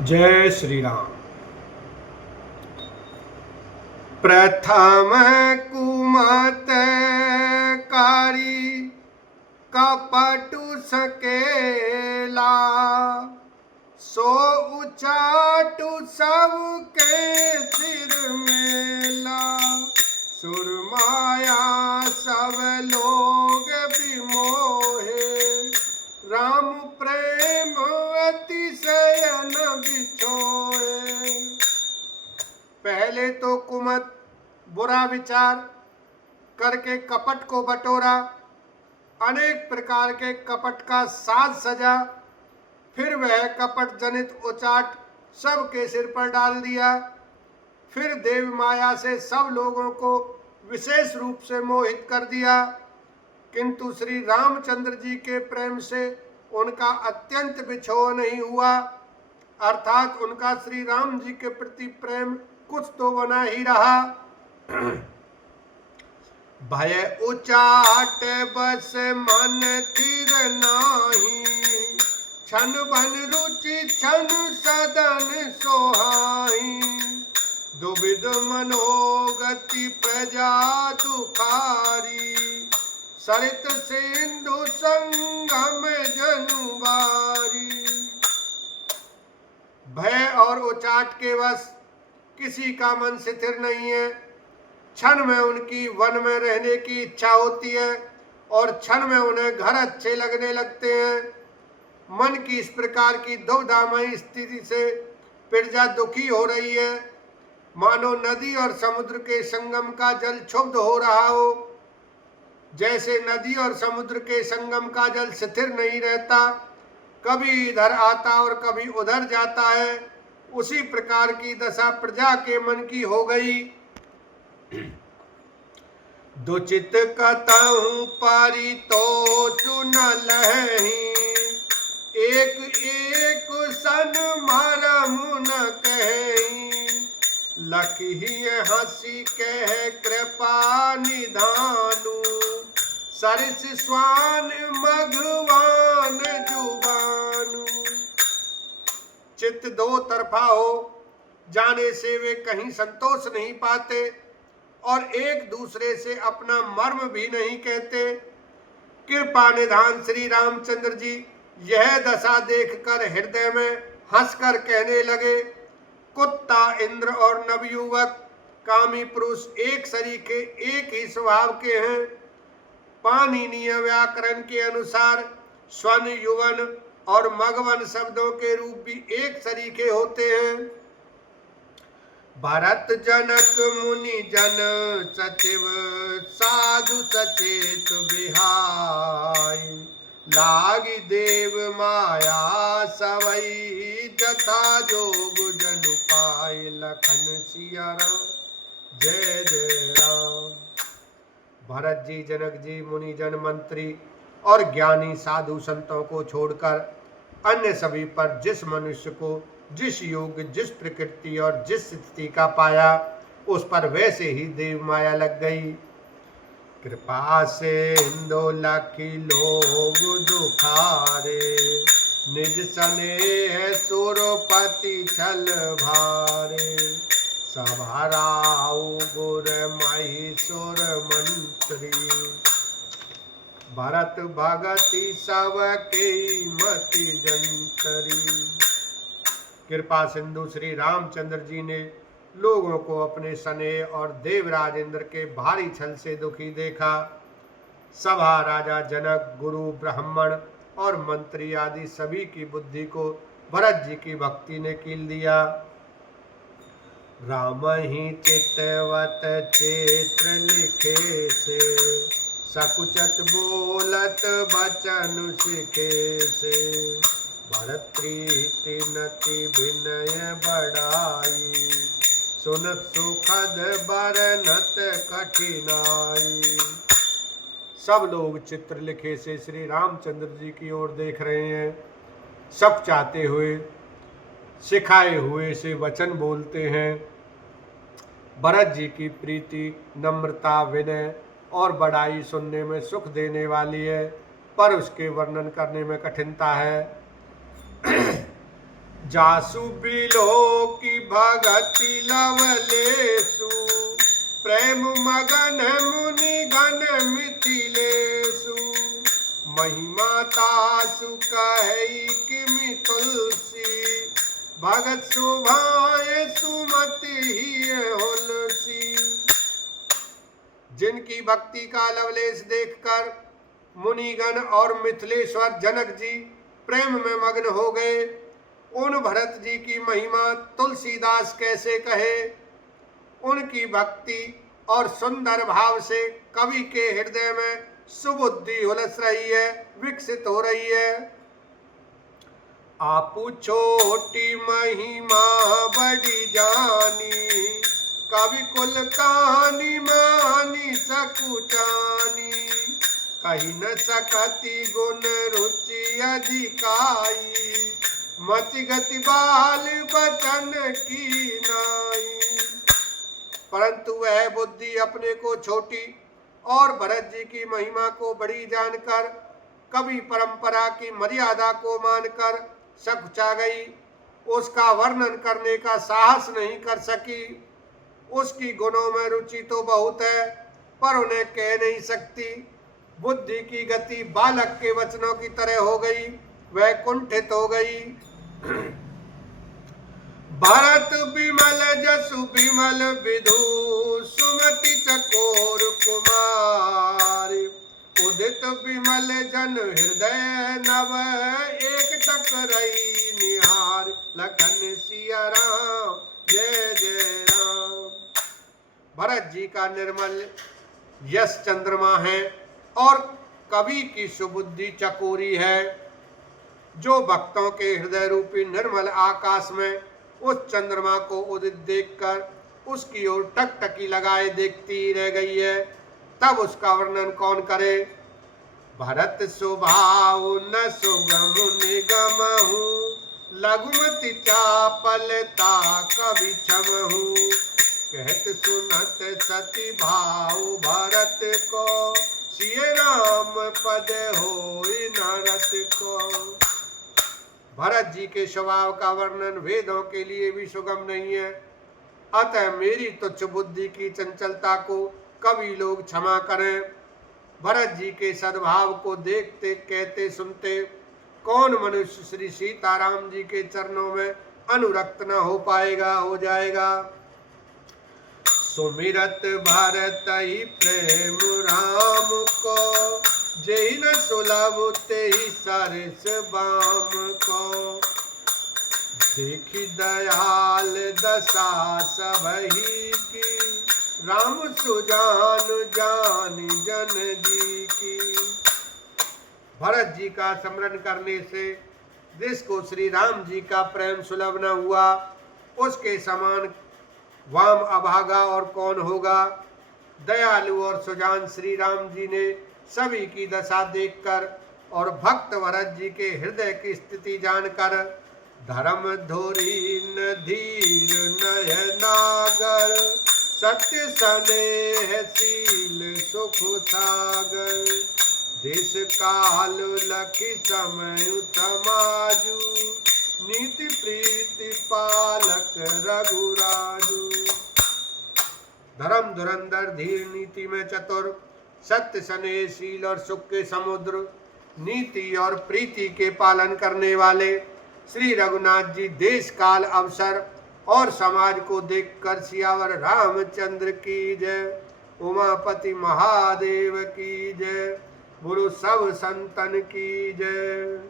जय श्री राम। प्रथम कुमतकारी कपटु सकेला, सो उचाटु सबके सिर मेला। सुरमाया सब लोग विमोहे, राम प्रेम अतिशय न बिछोए। पहले तो कुमत बुरा विचार करके कपट को बटोरा, अनेक प्रकार के कपट का साज सजा, फिर वह कपट जनित उचाट सबके सिर पर डाल दिया। फिर देव माया से सब लोगों को विशेष रूप से मोहित कर दिया, किंतु श्री रामचंद्र जी के प्रेम से उनका अत्यंत बिछोह नहीं हुआ, अर्थात उनका श्री राम जी के प्रति प्रेम कुछ तो बना ही रहा। भय उचाट बस मन थिर नाही, छन बन रुचि छन सदन सोहाई। दुविध मनोगति प्रजा दुखारी, सरित सिंधु संगम जनुबारी। भय और उचाट के वश किसी का मन स्थिर नहीं है। क्षण में उनकी वन में रहने की इच्छा होती है और क्षण में उन्हें घर अच्छे लगने लगते हैं। मन की इस प्रकार की दुविधामयी स्थिति से प्रजा दुखी हो रही है, मानो नदी और समुद्र के संगम का जल क्षुब्ध हो रहा हो। जैसे नदी और समुद्र के संगम का जल स्थिर नहीं रहता, कभी इधर आता और कभी उधर जाता है, उसी प्रकार की दशा प्रजा के मन की हो गई। दुचित कतहु परितोष न लहहि, एक एक सन मरम न कहि। लखहि हंसी कह कृपा निधानु, सरिस स्वान मघवान जुबानु। चित्त दो तरफा हो जाने से वे कहीं संतोष नहीं पाते और एक दूसरे से अपना मर्म भी नहीं कहते। कृपा निधान श्री रामचंद्र जी यह दशा देखकर हृदय में हंसकर कहने लगे, कुत्ता इंद्र और नवयुवक कामी पुरुष एक सरीखे एक ही स्वभाव के हैं। पाणिनीय व्याकरण के अनुसार स्वन, युवन और मगवन शब्दों के रूप भी एक सरीखे होते हैं। भरत जनक मुनि जन सचिव, साधु सचेत बिहाई। लागी देव माया सवई, जथा जोग जनु पाए। लखन सिया राम, जय जय राम। भरत जी, जनक जी, मुनि जन, मंत्री और ज्ञानी साधु संतों को छोड़कर अन्य सभी पर जिस मनुष्य को जिस योग, जिस प्रकृति और जिस स्थिति का पाया, उस पर वैसे ही देव माया लग गई। कृपा से हिंदो लाखी लोग दुखारे, निज स्नेह सुरपति छल भारे। सभाराऊ गुर महिषुर मंत्री, भरत भगति सब के मति जंतरी। कृपा सिंधु श्री रामचंद्र जी ने लोगों को अपने स्नेह और देवराज इंद्र के भारी छल से दुखी देखा। सभा, राजा जनक, गुरु, ब्राह्मण और मंत्री आदि सभी की बुद्धि को भरत जी की भक्ति ने कील दिया। राम ही चितवत चित्र लिखे से, सकुचत बोलत बचन सिखे से। भरतप्रीति नति विनय बढ़ाई, सुनत सुखद बरनत कठिनाई। सब लोग चित्र लिखे से श्री रामचंद्र जी की ओर देख रहे हैं। सब चाहते हुए, सिखाए हुए से वचन बोलते हैं। भरत जी की प्रीति, नम्रता, विनय और बड़ाई सुनने में सुख देने वाली है, पर उसके वर्णन करने में कठिनता है। जासु बिलो की भगति लवलेसु प्रेम मगन मुनि गण मिथिलेसु महिमा तासु कहि किमि तुलसी भगत सुभाए सुमति ही होलसी। जिनकी भक्ति का लवलेश देखकर मुनिगण और मिथिलेश्वर जनक जी प्रेम में मग्न हो गए। उन भरत जी की महिमा तुलसीदास कैसे कहे। उनकी भक्ति और सुंदर भाव से कवि के हृदय में सुबुद्धि उलस रही है, विकसित हो रही है। आपु छोटी महिमा बड़ी जानी कवि कुल कहानी मानी सकुचानी कही न सकती गुण रुचि अधिकाई मति गति बाल बचन की नाई। परंतु वह बुद्धि अपने को छोटी और भरत जी की महिमा को बड़ी जानकर कवि परंपरा की मर्यादा को मानकर सकुचा गई। उसका वर्णन करने का साहस नहीं कर सकी। उसकी गुणों में रुचि तो बहुत है पर उन्हें कह नहीं सकती। बुद्धि की गति बालक के वचनों की तरह हो गई, वह कुंठित हो गई। भरत विमल जसु विमल विधु सुमति चकोर कुमार उदित विमल जन हृदय नव एक टकरई निहार लखन सिया राम जय जय राम। भरत जी का निर्मल यश चंद्रमा है और कवि की सुबुद्धि चकोरी है, जो भक्तों के हृदय रूपी निर्मल आकाश में उस चंद्रमा को उदित देखकर उसकी ओर टकटकी लगाए देखती रह गई है। तब उसका वर्णन कौन करे। भरत स्वभाव न सुगम निगमहु लघुमति चापलता कवि क्षमहु कहत सुनत सती भाव भरत को सिय राम पद होई नरत को। भरत जी के स्वभाव का वर्णन वेदों के लिए भी सुगम नहीं है, अतः मेरी तुच्छ बुद्धि की चंचलता को कवि लोग क्षमा करें। भरत जी के सद्भाव को देखते कहते सुनते कौन मनुष्य श्री सीताराम जी के चरणों में अनुरक्त न हो पाएगा, हो जाएगा। सुमिरत भरत ही प्रेम राम को जय न सुलभ ते ही सरस बाम को देखी दयाल दशा सबही की राम सुजान जान जन जी की। भरत जी का स्मरण करने से जिसको श्री राम जी का प्रेम सुलभ न हुआ उसके समान वाम अभागा और कौन होगा। दयालु और सुजान श्री राम जी ने सभी की दशा देखकर और भक्त भरत जी के हृदय की स्थिति जानकर धर्म धोरी न धीर नयनागर सत्य स्नेहशील सुख सागर देश काल लखी समय समाजु नीति प्रीति पालक रघुराजु। धर्म धुरंधर धीर नीति में चतुर सत्य स्नेहशील और सुख के समुद्र नीति और प्रीति के पालन करने वाले श्री रघुनाथ जी देश काल अवसर और समाज को देखकर सियावर रामचंद्र की जय। उमापति महादेव की जय। गुरु सब संतन की जय।